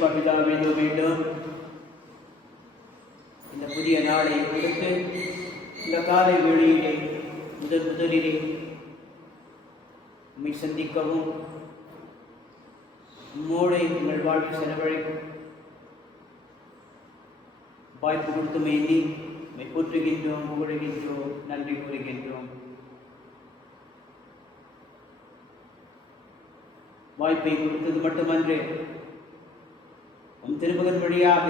பிதாவே மீண்டும் இந்த புதிய நாளை கொடுத்து இந்த காலை வேளையிலே முதலிலே உம்மை சந்திக்கவும் உம்மோடு எங்கள் வாழ்க்கை செலவழிக்கும் வாய்ப்பு கொடுத்துமை எண்ணி உம்மை போற்றுகின்றோம், புகழுகின்றோம், நன்றி கூறுகின்றோம். வாய்ப்பை கொடுத்தது மட்டுமன்று உம் திருமகன் வழியாக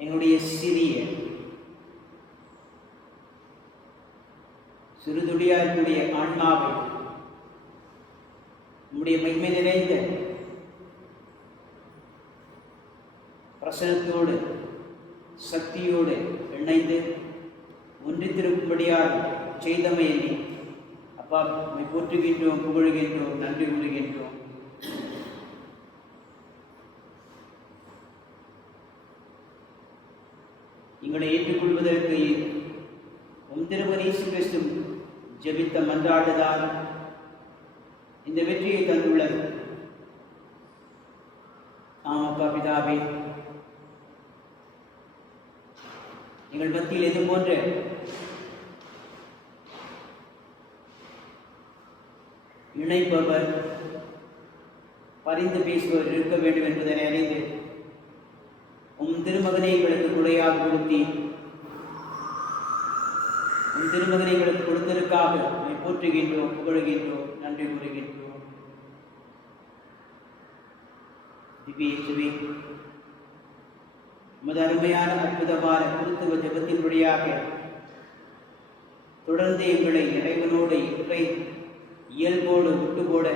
எங்களுடைய சிறுதுடியாருடைய ஆன்மாவை உம்முடைய மகிமை நிறைந்த பிரசனத்தோடு சக்தியோடு இணைந்து ஒன்றித்திருக்கும்படியாக செய்தமையை அப்பா உம்மை போற்றுகின்றோம், புகழுகின்றோம், நன்றி கூறுகின்றோம். எங்களை ஏற்றுக்கொள்வதற்கு உம் திருமகன் இயேசு கிறிஸ்து ஜெபித்த மன்றாடுதான் இந்த வெற்றியை தந்துள்ளது. ஆமாப்பா பிதாவே, எங்கள் மத்தியில் எது போன்ற இணைப்பவர் பரிந்து பேசுபவர் இருக்க வேண்டும் என்பதனை அறிந்து உம் திருமகனை எங்களுக்கு துணையாக கொடுத்தி உம் திருமகனை எங்களுக்கு கொடுத்ததற்காக உம்மை போற்றுகின்றோம், புகழுகின்றோம், நன்றி கூறுகின்றோம். திவ்யேசுவே, உமது அருமையான அற்புதமான குருத்துவ ஜபத்தின் வழியாக தொடர்ந்து எங்களை இறைவனோடு இறை இயல்போடு விட்டுபோட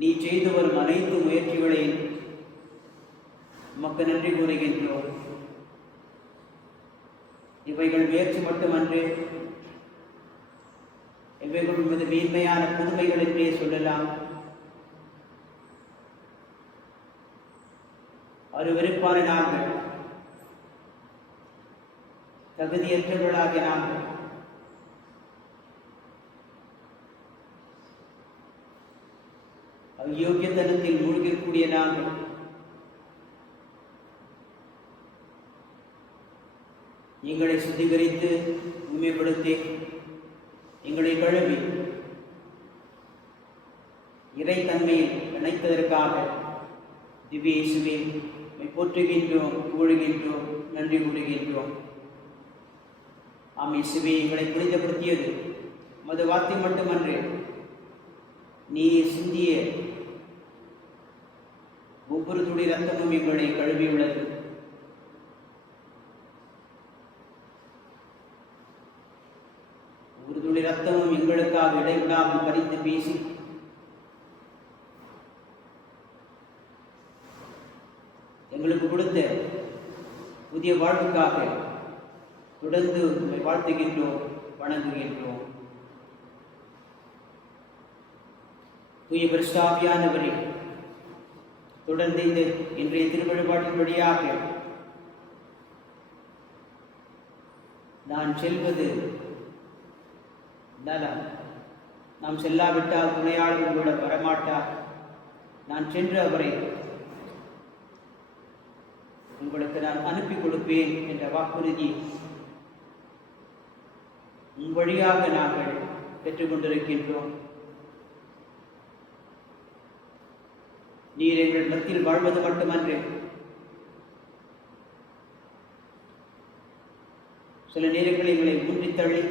நீ செய்து வரும் அனைத்து முயற்சிகளையும் உமக்கு நன்றி கூறுகின்றோம். இவைகள் முயற்சி மட்டுமன்று, இவைகள் உமது மேன்மையான புதுமைகள் என்றே சொல்லலாம். அருவருப்பான நாங்கள், தகுதியற்றவர்களாக நாங்கள் அயோக்கியத்தனத்தில் மூழ்கக்கூடிய நாங்கள் எங்களை சுத்திகரித்து உண்மைப்படுத்தி எங்களை கழுவி இறைத்தன்மையில் இணைத்ததற்காக திவ்ய இயேசுவே உம்மை போற்றுகின்றோம், புகழுகின்றோம், நன்றி கூறுகின்றோம். ஆம் இயேசுவே, எங்களை புனிதப்படுத்தியது உமது வார்த்தை மட்டுமன்று, நீ சிந்திய ஒவ்வொரு துளி ரத்தமும் எங்களை கழுவியுள்ளது. ஒரு துளி ரத்தமும் எங்களுக்காக இடைவிடாமல் பறித்து பேசி எங்களுக்கு கொடுத்த புதிய வாழ்வுக்காக தொடர்ந்து உம்மை வாழ்த்துகின்றோம், வணங்குகின்றோம். தூய பரிசுத்த ஆவியானவரே, தொடர்ந்து இந்த இன்றைய திருவழிபாட்டின் வழியாக நான் செல்வது நலம், நாம் செல்லாவிட்டால் துணையாளர்கள் கூட வரமாட்டார், நான் சென்று அவரை உங்களுக்கு நான் அனுப்பி கொடுப்பேன் என்ற வாக்குறுதி உன் வழியாக நாங்கள் பெற்றுக்கொண்டிருக்கின்றோம். நீர் எங்கள் மத்தியில் வாழ்வது மட்டுமன்று, சில நேரங்களில் எங்களை ஊன்றித்தள்ளி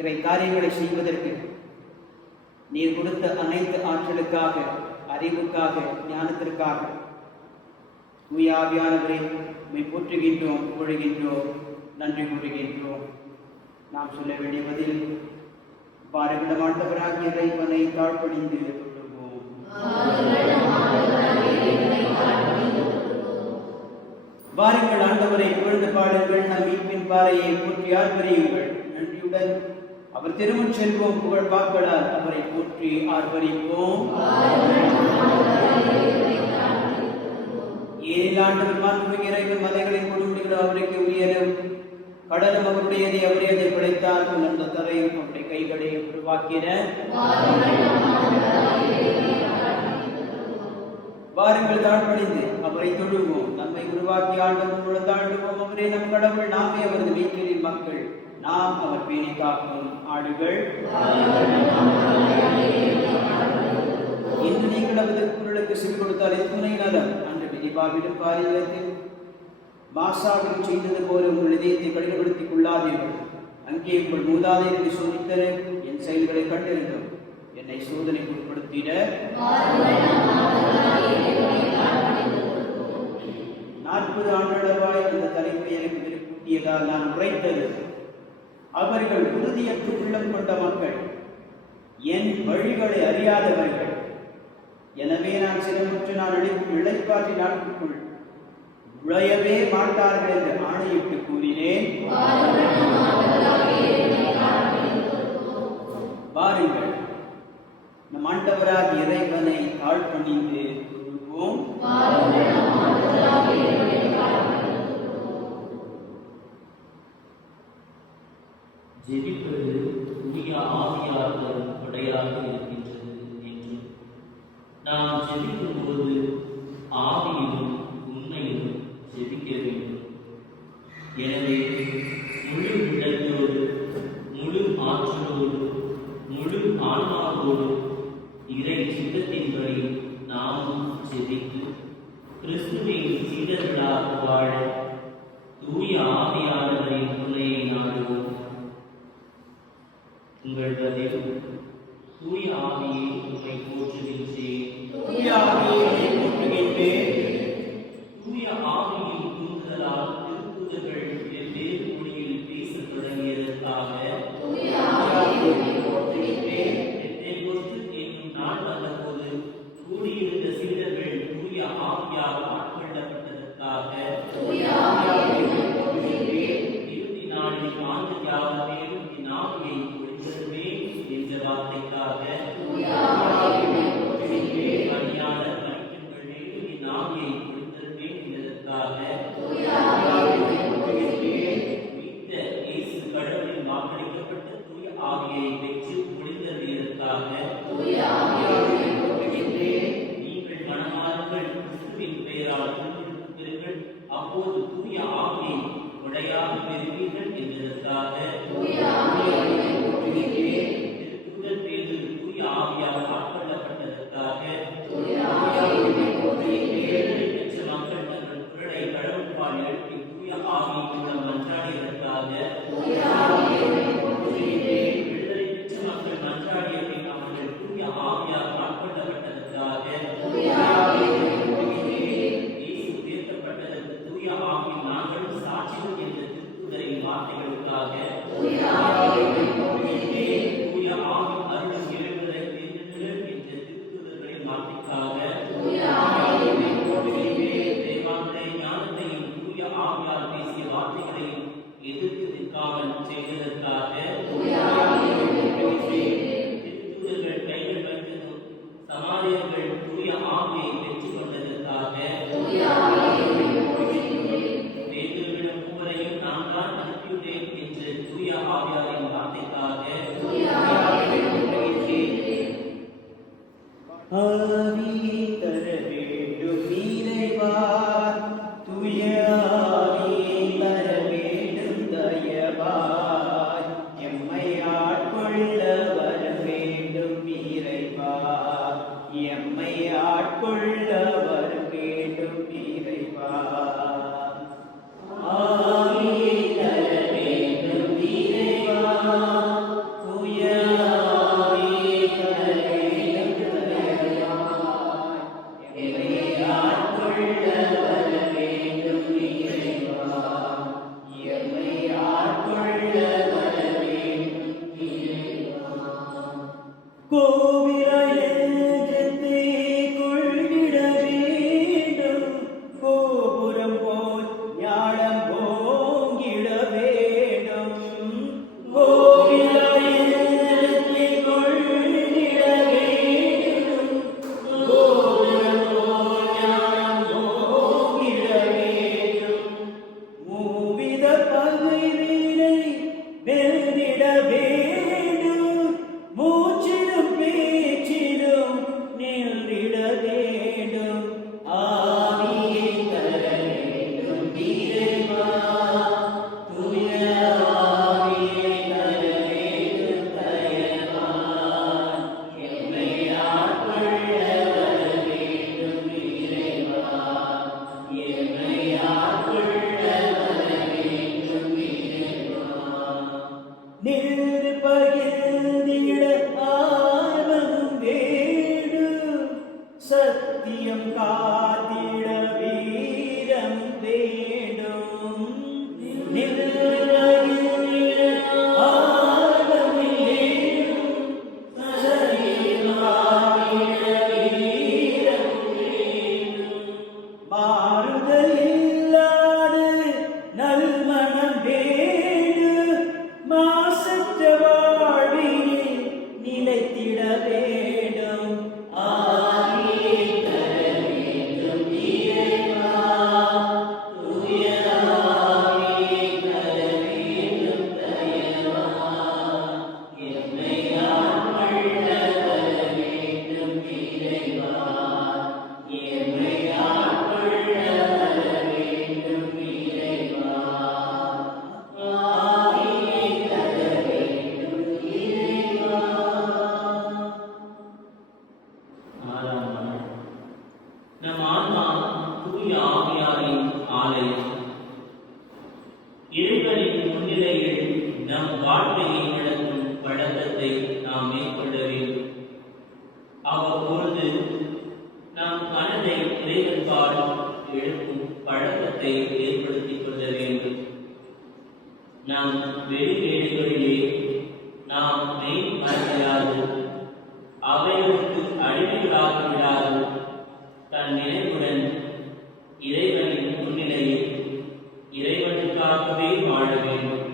இறை காரியங்களை செய்வதற்கு நீர் கொடுத்த அனைத்து ஆற்றலுக்காக, அறிவுக்காக, ஞானத்திற்காக தூய ஆவியானவரை உம்மை போற்றுகின்றோம், புகழுகின்றோம், நன்றி கூறுகின்றோம். நாம் சொல்ல வேண்டிய பதில், பாரவிடமாட்டவராகிய இறைவனை தாழ்பணிந்து சொல்லுவோம். வாருங்கள் ஆண்டவரை புகழ்ந்து பாடுங்கள், நம் மீட்பின் பாறையை போற்றி ஆர்ப்பரியுங்கள். நன்றியுடன் அவர் திருமுன் செல்வோம், புகழ் பாக்களால் அவரை போற்றி ஆர்ப்பரிப்போம். ஏழில் ஆண்டவர் மாண்புமிகு இறைவன் மலைகளின் கொடுமுடிகளும் அவருக்கு உரியரும், கடலும் அவருடையதை அவரே அதை படைத்தார், அந்த தரையும் அவருடைய கைகளை உருவாக்கின. வாருங்கள் தாழ்வடைந்து அவரை தொழுவோம். நம்மை உருவாக்கி ஆண்டவர் தாழ்வோம். அவரே நம் கடவுள், நாமே அவரது வீட்டில் மக்கள், நாம் அவர் பேணி காக்கும் ஆடுகள். இன்று நீங்கள் அவரது குரலுக்கு செவி கொடுத்தால் எத்துணை நலம். அன்று விதிபாவிலும் காரியத்தில் மாசாவில் செய்தது போல உங்கள் இதயத்தை கடினப்படுத்திக் கொள்ளாதீர்கள். அங்கே உங்கள் மூதாதையரை சோதித்தனர், என் செயல்களை கண்டிருந்தோம், என்னை சோதனைக்கு உட்படுத்திட. 40 ஆண்டுகளவாய் அந்த தலைமுறை எனக்கு விருப்பூட்டியதால் நான் உரைத்தது. அவர்கள் உறுதியற்ற உள்ளம் கொண்ட மக்கள், என் வழிகளை அறியாதவர்கள். எனவே நான் சிரமற்று நான் அளிக்கும் இழைப்பாற்றி நாட்டுக்குள் நுழையவே மாட்டார்கள் என்று ஆணையிட்டு கூறினேன். வாருங்கள், நம் ஆண்டவராகிய இறைவனை தாழ்பணிந்து தொழுவோம். ஜெபிப்பது தூய ஆவியார் தரும் கொடையாக இருக்கின்றது என்றும், நாம் ஜெபிக்கும் போது ஆவியிலும் உண்மையிலும் ஜெபிக்க வேண்டும். எனவே முழு உள்ளத்தோடு, முழு ஆற்றலோடு, முழு ஆன்மாவோடு இறை சித்தத்தின்படி நாமும் ஜெபித்து கிறிஸ்துவின் சீடர்களாக வாழ தூய ஆவியானவரின் துணையை நாடுவோம். உங்கள் பதில்: தூய ஆவியை உம்மை போற்றுகின்றேன். தூய ஆவியை உம்மை போற்றுகின்றேன். தூய ஆவியின் தூண்டுதலால் திருத்தூதர்கள் வெவ்வேறு மொழியில் பேசத் தொடங்கியதற்காக தூய ஆவியை உம்மை போற்றுகின்றேன். பெந்தேகோஸ்து என்னும் நாள் வந்தபோது கூடியிருந்த சீடர்கள் தூய ஆவியால் ஆட்கொள்ளப்பட்டதற்காக தூய ஆவியை உம்மை போற்றுகின்றேன். இறுதி நாளில் ஆண்டு யாவரும் என் ஆவியை என்ற வார்த்தைக்காக தூய ஆவியை உம்மை போற்றுகின்றேன். பணியாளர் பணிக்குங்கள் மேலும் என் ஆவியை கொடுத்திருப்பேன் என்பதற்காக தூய ஆவியை உம்மை போற்றுகின்றேன். மீட்க இயேசு கடவுளின் வாக்களிக்கப்பட்ட தூய ஆவியை பெற்று முடிந்ததற்காக தூய ஆவியை உம்மை போற்றுகின்றேன். நீங்கள் மனமாறுங்கள், கிறிஸ்துவின் பெயரால் திருப்பெறுங்கள், அப்போது தூய ஆவியை கொடையாக பெறுவீர்கள் என்பதற்காக தூய ஆவியை உம்மை போற்றுகின்றேன். திருத்தூதர் பேதுரு தூய ஆவியால் ஆட்கொள்ளப்பட்டதற்காக தூய ஆவியை உம்மை போற்றுகின்றேன். பெற்ற மக்கள் தங்கள் குரலை கடவுள்பால் எழுப்பி தூய ஆவியின் மூலம் மன்றாடியதற்காக தூய ஆவியை உம்மை போற்றுகின்றேன். விடுதலை பெற்ற மக்கள் மன்றாடிய பின் அவர்கள் தூய ஆவியால் ஆட்கொள்ளப்பட்டதற்காக தூய ஆவியை உம்மை போற்றுகின்றேன். இயேசு உயர்த்தப்பட்டதற்கு தூய ஆவியில் நாங்களும் சாட்சிகள் என்ற திருத்தூதரின் வார்த்தைகளுக்காக தூய ஆவியை உம்மை போற்றுகின்றேன். தூய ஆவி அருளும் எழுவதை தேர்ந்தெடுங்கள் என்ற திருத்தூதர்களின் வார்த்தைக்காக தூய ஆவியை உம்மை போற்றுகின்றேன். தேவானுடைய ஞானத்தையும் தூய ஆவியால் பேசிய வார்த்தைகளையும் எதிர்த்து நிற்காமல் செய்ததற்காக தூய ஆவியை உம்மை போற்றுகின்றேன். திருத்தூதர்கள் கைகள் வைத்ததும் சமாரியர்கள் தூய ஆவியை பெற்றுக் கொண்டதற்காக தூய ஆவியை உம்மை போற்றுகின்றேன். பேதுருவிடம் மூவரையும் நான் தான் அனுப்பியுள்ளேன் என்று தூய ஆவியாரின் வார்த்தை நம் ஆன்மா தூய ஆவியாரின் ஆலயம். இறைவனின் முன்னிலையில் நம் வாழ்க்கையை நடக்கும் பழக்கத்தை நாம் மேற்கொள்ள வேண்டும். அவ்வப்பொழுது நம் மனதை இறைவன்பால் எழுப்பும் பழக்கத்தை ஏற்படுத்திக் கொள்ள வேண்டும். நம் வெளிவேடுகளிலே நாம் மெய் மறக்கிறாது, அவைகளுக்கு அடிமைகளாகிறாது. தன் நினைவுடன் இறைவனின் முன்னிலையில் இறைவனுக்காகவே வாழ வேண்டும்.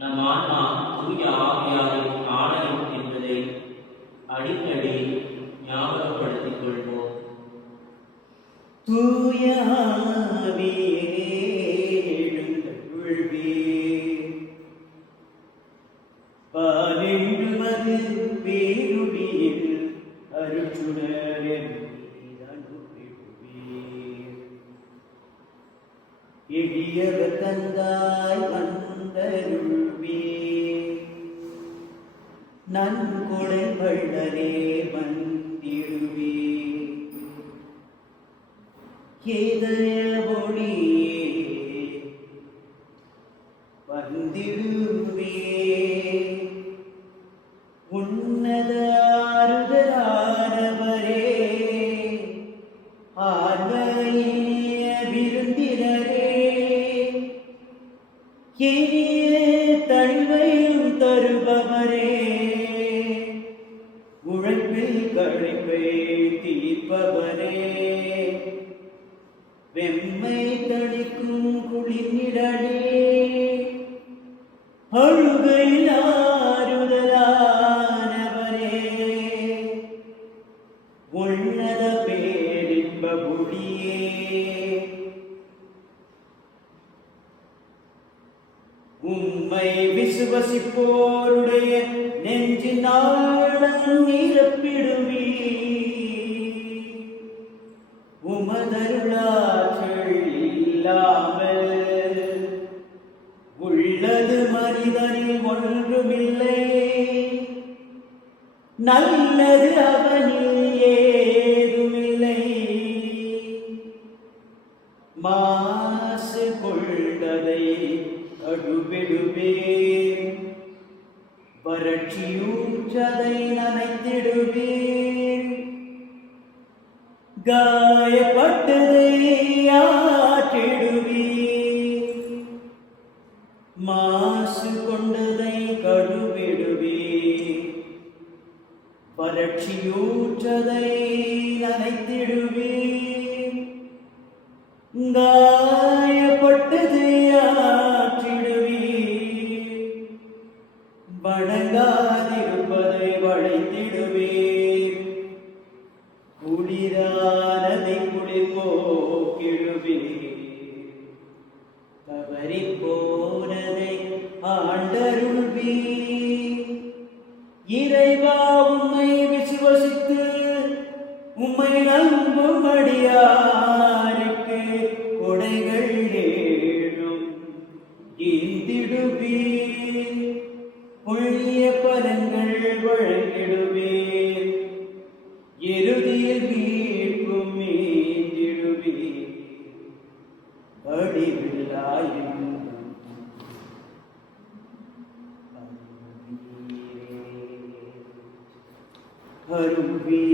நம் ஆன்மா தூய ஆவியாரின் ஆலயம் என்பதை அடிக்கடி ஞாபகப்படுத்திக் கொள்வோம். தூய ஆவியே எழுந்தருள்வீர், பாலென்றும் அது பேருவியில் அருட்சுடர் எளியவர் தந்தாய் வந்தருள்வீர், நன்கொடை வள்ளலே வந்திடுவீர். இதய ஒளியே வந்திடுவீர், உன்னத ஆறுதலானவரே, ஆர்வையிய விருந்தினரே, இனிய தழுவையும் தருபவரே, உழைப்பில் கழிப்பை தீர்ப்பவரே, வெம்மை தணிக்கும் குளிர்நிழலே, அழுகையில் ஆறுதலானவரே, உன்னத பேரின்ப ஒளியே, உம்மை விசுவசிப்போருடைய நெஞ்சினாழம் நிரப்பிடுவீர். உமதருளாற்றல் இல்லாமல் உள்ளது மனிதனில் ஒன்றுமில்லை, நல்லது அவனில் ஏதுமில்லை. மாசு கொள்வதை அடுவிடுவீர், வறட்சியூற்றதை நனைத்திடுவீர், காயப்பட்டதை ஆற்றிடுவீர், மாசு கொண்டதை கழுவிடுவீர், வறட்சியூற்றதை நனைத்திடுவீர், காயப்பட்டதை ஆற்றிடுவீர், வணங்காதிருப்பதை வளைத்திடுவீர், குளிரானதை குளிர் போக்கிடுவீர், தவறி போனதை ஆண்டருள்வீர். இறைவா, உம்மை விசுவசித்து உம்மை நம்பும் அடியாருக்கு கொடைகள் ஏழும் ஈந்திடுவீர், புண்ணிய பலன்கள் வழங்கிடுவீர், இறுதியில் மீட்பும் மீந்திடுவீர். வடிவில்லாயும் அருள்வீரே,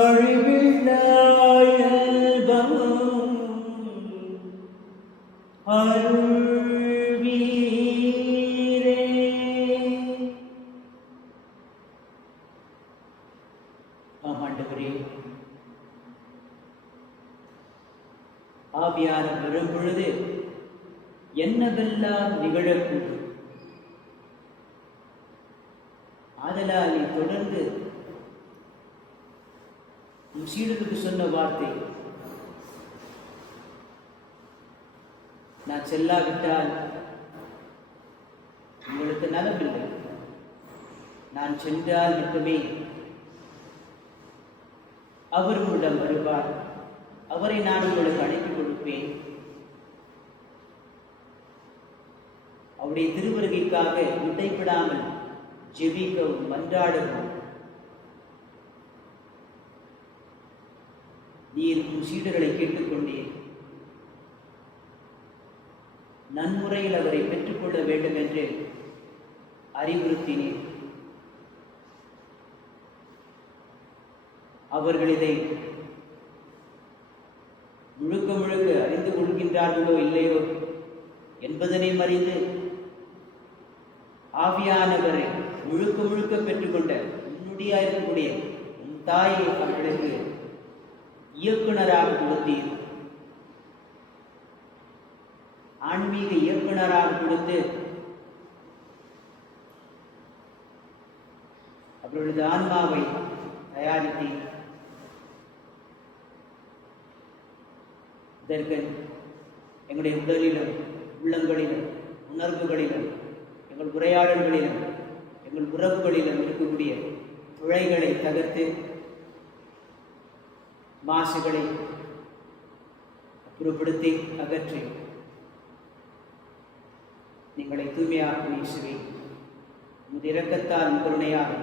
அழிவில்லாயல்பமும் அருள்வீரே. ஆண்டவரே, ஆவியானவர் வரும் பொழுது என்னவெல்லாம் நிகழக்கூடும். ஆதலால் நீ தொடர்ந்து உன் சீடருக்கு சொன்ன வார்த்தை, நான் செல்லாவிட்டால் உங்களுக்கு நலமில்லை, நான் சென்றால் மட்டுமே அவர் உங்களிடம் வருவார், அவரை நான் உங்களுக்கு அழைத்துக் கொடுப்பேன். அவருடைய திருவருகைக்காக இடைவிடாமல் ஜெபிக்கவும் மன்றாடவும் நீர் உன் சீடர்களை கேட்டுக்கொண்டேன். நன்முறையில் அவரை பெற்றுக்கொள்ள வேண்டும் என்று அறிவுறுத்தினேன். அவர்கள் இதை முழுக்க முழுக்க அறிந்து கொள்கின்றார்களோ இல்லையோ என்பதனை அறிந்து ஆவியானவரை முழுக்க முழுக்க பெற்றுக்கொண்ட உன்னுடைய இருக்கக்கூடிய உன் தாயை அவர்களுக்கு இயக்குனராக கொடுத்தீர். ஆன்மீக இயக்குனராக கொடுத்து அவர்களது ஆன்மாவை தயாரித்தீர். இதற்கு எங்களுடைய உடலிலும் உள்ளங்களிலும் உணர்வுகளிலும் எங்கள் உரையாடல்களிலும் எங்கள் உறவுகளிலும் இருக்கக்கூடிய துளைகளை தகர்த்து மாசுகளை அப்புறப்படுத்தி அகற்றி எங்களை தூய்மையாக்கும் இயேசுவே, உமது இரக்கத்தால் கருணையால்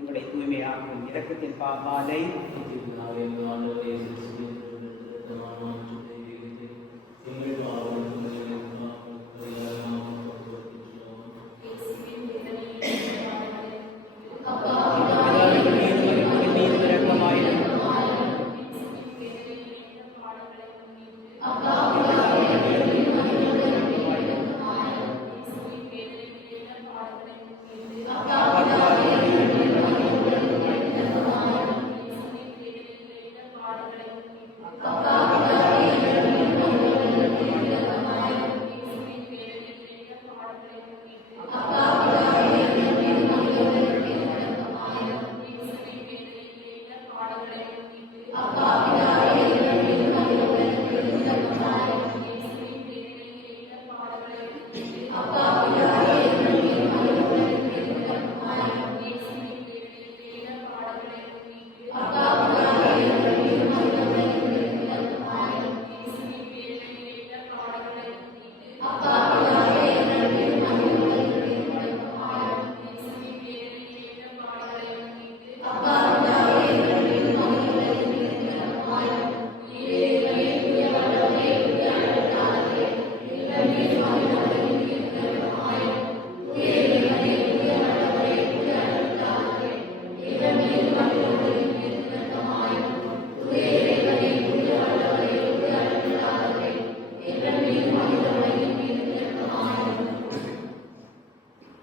எங்களை தூய்மையாக்கும் இரக்கத்தின் பாமாலை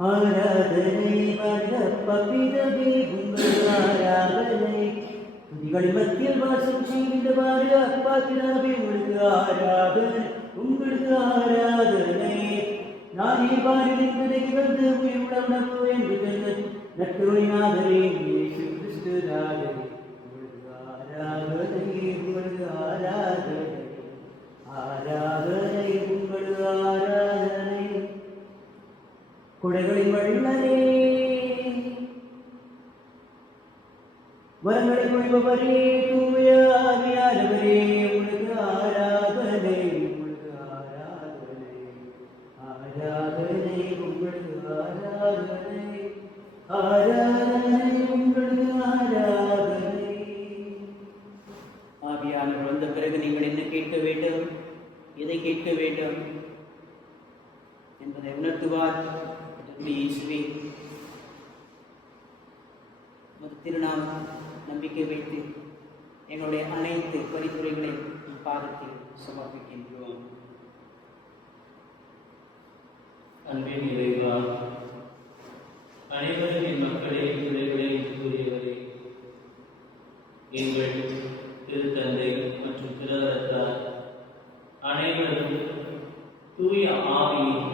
ஆராதனை பபிதவே உங்கள் ஆராதனை துதிகளின் மத்தியில் வாசம் செய்கின்றவாறு அப்பா பிதாவே உங்களுக்கு ஆராதனை உங்களுக்கு ஆராதனை. நான் இவ்வாறிருந்ததை வந்து உணவு என்று சொன்ன நட்டுணையாதரே இயேசு கிறிஸ்து நாதரே உங்களுக்கு ஆராதனை உங்களுக்கு ஆராதனை ஆராதனை உங்களுக்கு ஆராதனை. குடைகளின் வள்ளலே வரங்களை பொழிபவரே தூய ஆவியானவரே உங்களுக்கு ஆராதனை உங்களுக்கு ஆராதனை ஆராதனை உங்களுக்கு ஆராதனை ஆராதனை உங்களுக்கு ஆராதனை. ஆவியானவர் வந்த பிறகு நீங்கள் என்ன கேட்க வேண்டும், எதை கேட்க வேண்டும் என்பதை உணர்த்துவார். இயேசுவே, திருநாம் நம்பிக்கை வைத்து எங்களுடைய அனைத்து பரிந்துரைகளை பாதத்தில் சமர்ப்பிக்கின்றோம். அன்பின் இறைவா, அனைவரும் என் மக்களே விளைவிலை கூறியவரே, எங்கள் திருத்தந்தை மற்றும் திருவரத்தார் அனைவரும் தூய ஆவியின்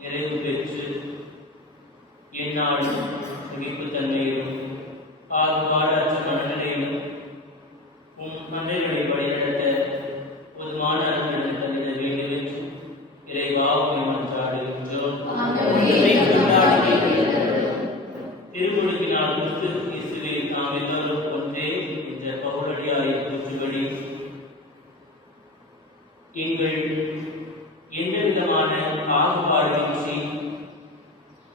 நிறைவு பெற்று எந்நாளும் சகிப்புத்தன்மையிலும் பாகுபாடற்ற மனநிலையிலும் உம் மன்னர்களை வழிநடத்த பொதுமான அருளுடன் தவிர வேண்டுமென்று இறைவா உம்மை மன்றாடுகின்றோம். திருமுழுக்கினால் கிறிஸ்து இயேசுவில் நாம் எல்லோரும் ஒன்றே என்ற பவுலடியாரை கூற்றுபடி எங்கள் எந்தவிதமான பாகுபாடின்றி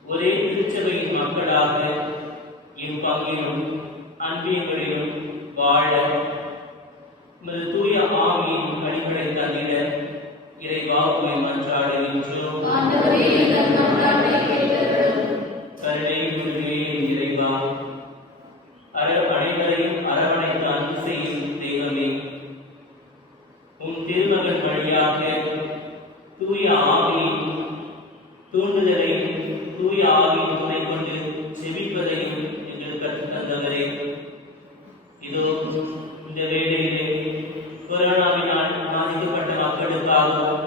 ஒரே திருச்சபையின் மக்களாக இப்பங்கிலும் அன்பியங்களிலும் வாழ உமது தூய ஆவியின் வழிகளை தந்திட இறைவா உம்மை மன்றாடுகின்றோம். கருணை குருவே இறைவா, அனைவரையும் அரவணைத்து அன்பு செய்யும் தெய்வமே, உம் திருமகன் வழியாக தூய ஆவியின் தூண்டுதலை தூய ஆவியின் துணை கொண்டு செபிப்பதையும் எங்களுக்கு கற்றுத் தந்தவரே, இதோ இந்த வேளையிலே கொரோனாவினால் பாதிக்கப்பட்ட மக்களுக்காகவும்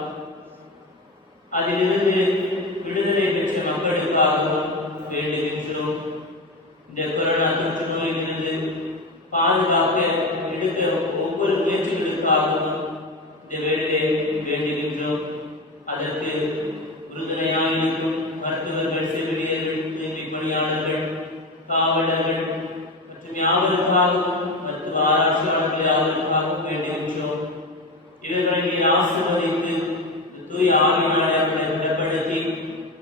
அதிலிருந்து விடுதலை பெற்ற மக்களுக்காகவும் வேண்டுகின்றோம். இந்த கொரோனா தொற்று நோயிலிருந்து பாதுகாக்க எடுக்க ஒவ்வொரு முயற்சிகளுக்காகவும் இந்த வேளையிலே வேண்டுகின்றோம். அதற்கு உறுதுணையாயிருக்கும் மருத்துவர்கள், செவிலியர்கள், தூய்மை பணியாளர்கள், காவலர்கள் மற்றும் யாவருக்காகவும் மருத்துவ ஆராய்ச்சியாளர்கள் யாவருக்காகவும் வேண்டுகின்றோம். இவர்களை நீர் ஆசீர்வதித்து தூய ஆவியினாலே அவர்களை திடப்படுத்தி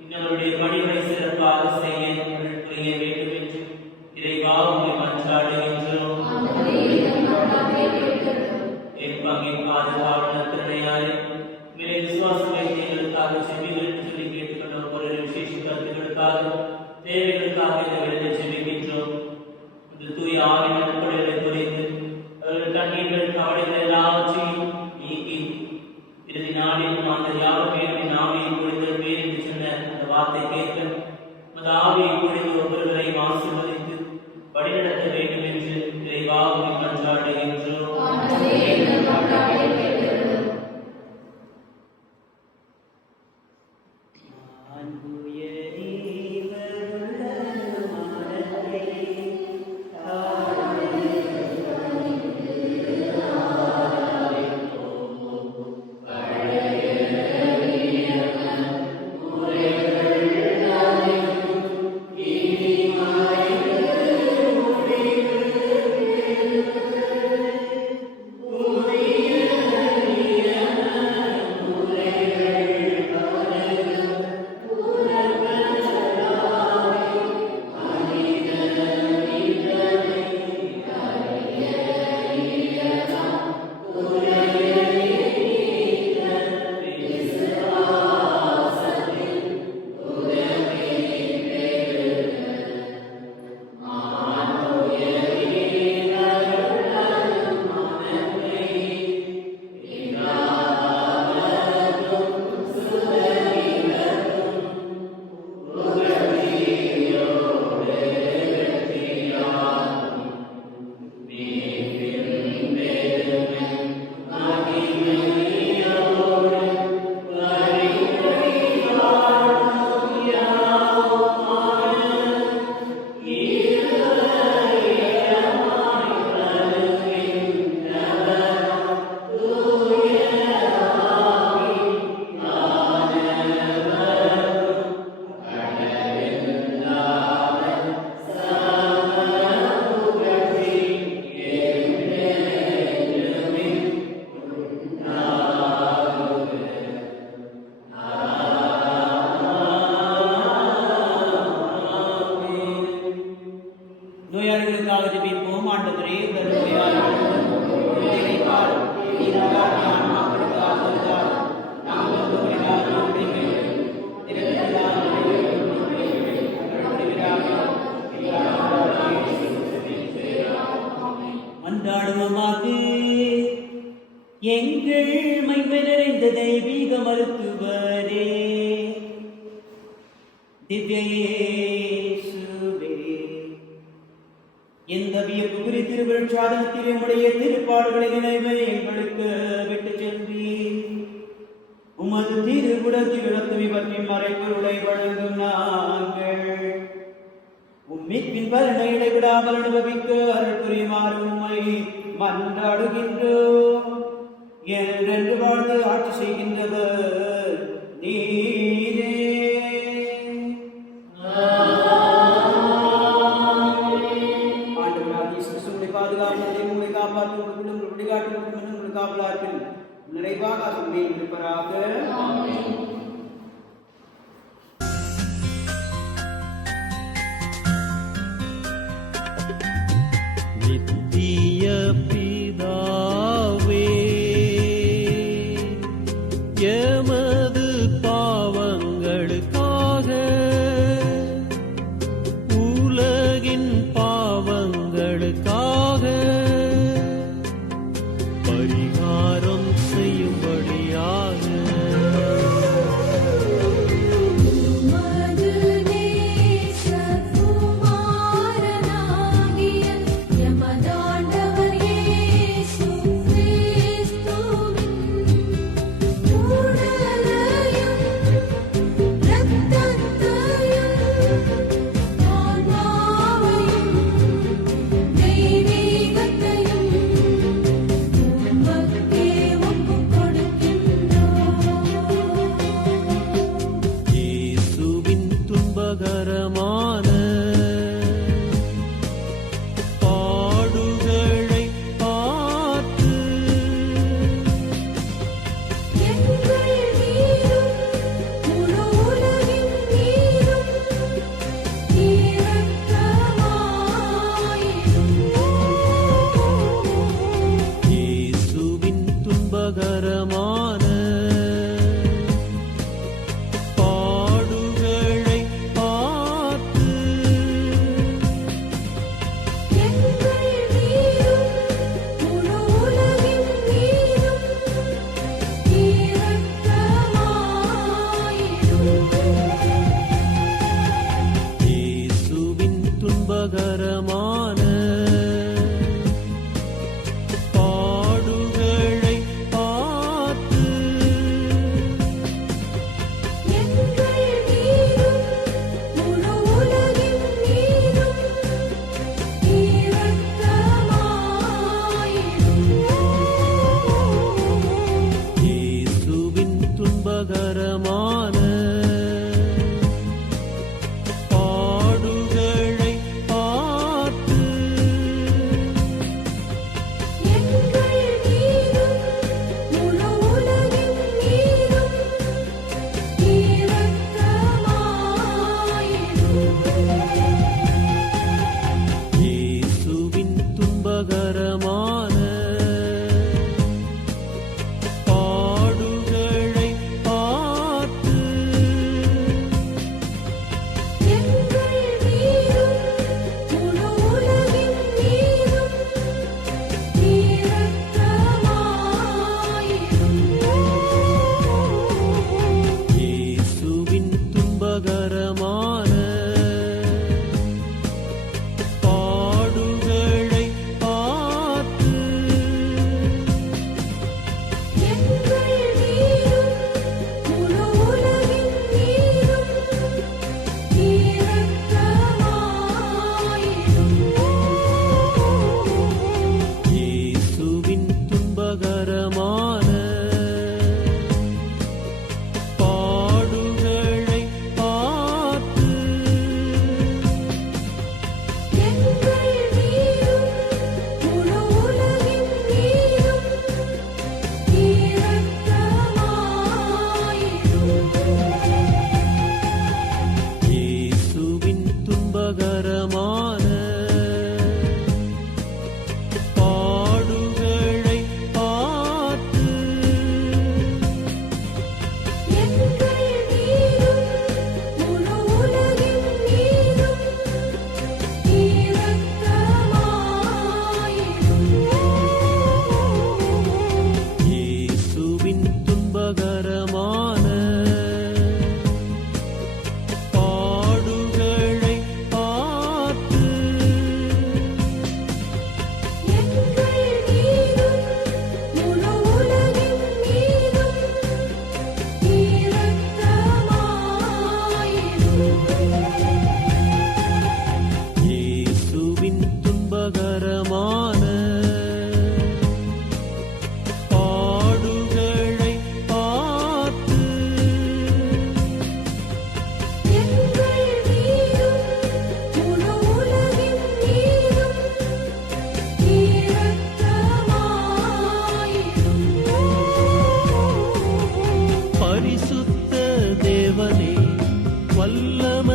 இன்னவருடைய பணிகளை சிறப்பாக செய்ய அருள் புரிய வேண்டும் என்று இறைவா உம்மை மன்றாடுகின்றோம். என் பங்கின் பாதுகாவலர் திறனையாலே மேலே விசுவாசம் வைத்து எங்களுக்காக செவிகள் என்று சொல்லி கேட்டுக்கொண்ட ஒவ்வொரு விசேஷ கருத்துக்களுக்காக தேவைகளுக்காக இந்த வேளையில் செபிக்கின்றோம். இந்த தூய ஆவின் நற்படைகளை குறைந்து அவர்கள் கண்ணீர்கள் கவலைகள் எல்லாவற்றையும் நீக்கி இறுதி நாளில் அந்த யாரும் மேலும் ஆவியை பொழிதல் பேர் என்று சொன்ன அந்த வார்த்தை கேட்க அந்த ஆவியை பொழிந்து ஒவ்வொருவரையும் ஆசீர்வதித்து வழிநடத்த வேண்டும் என்று இறைவா உம்மை மன்றாடுகின்றோம். நோயாளிகளுக்காக ஜெபிப்போம். ஆண்டவரே, நோயாளிகள் மன்றாடுவோமாக. எங்கள் மைமை நிறைந்த தெய்வீக மருத்துவரே, திவ்ய இயேசுவே, இந்த வியப்பு குறி திருவிழாதனத்தில் உம்முடைய திருப்பாடுகளின் நினைவை எங்களுக்கு விட்டு சென்றீர். உமது திருவுடத்தில் இரத்தம் இவற்றின் மறைப்பொருளை வழங்கும் நாங்கள் உம்மின் பலனை இடைவிடாமல் அனுபவிக்க அருள் புரியுமாறு உம்மை மன்றாடுகின்றோம். என்றென்று வாழ்ந்து ஆட்சி செய்கின்றவர் நீரே. நிறைவாக இருப்பதாக. நித்திய பிதாவே, எமது பாவங்களுக்காக உலகின் பாவங்களுக்காக பரிகாரம் செய்யும்படியாக துன்பகரமான பாடுகளை பார்த்து இயேசுவின் துன்பகரமான துன்பகரமான பாடுகளை பார்த்து இயேசுவின் துன்பகரமான துன்பகரமான பாடுகளை பார்த்து இயேசுவின் துன்பகரமான பாடுகளை பார்த்து இயேசுவின் துன்பகரமான பாடுகளை பார்த்து இயேசுவின் துன்பகரமான பாடுகளை பார்த்து இயேசுவின் துன்பகரமான பாடுகளை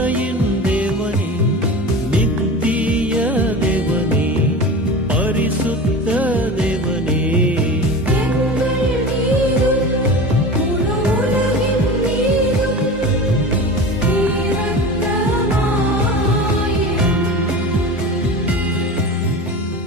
துணையின்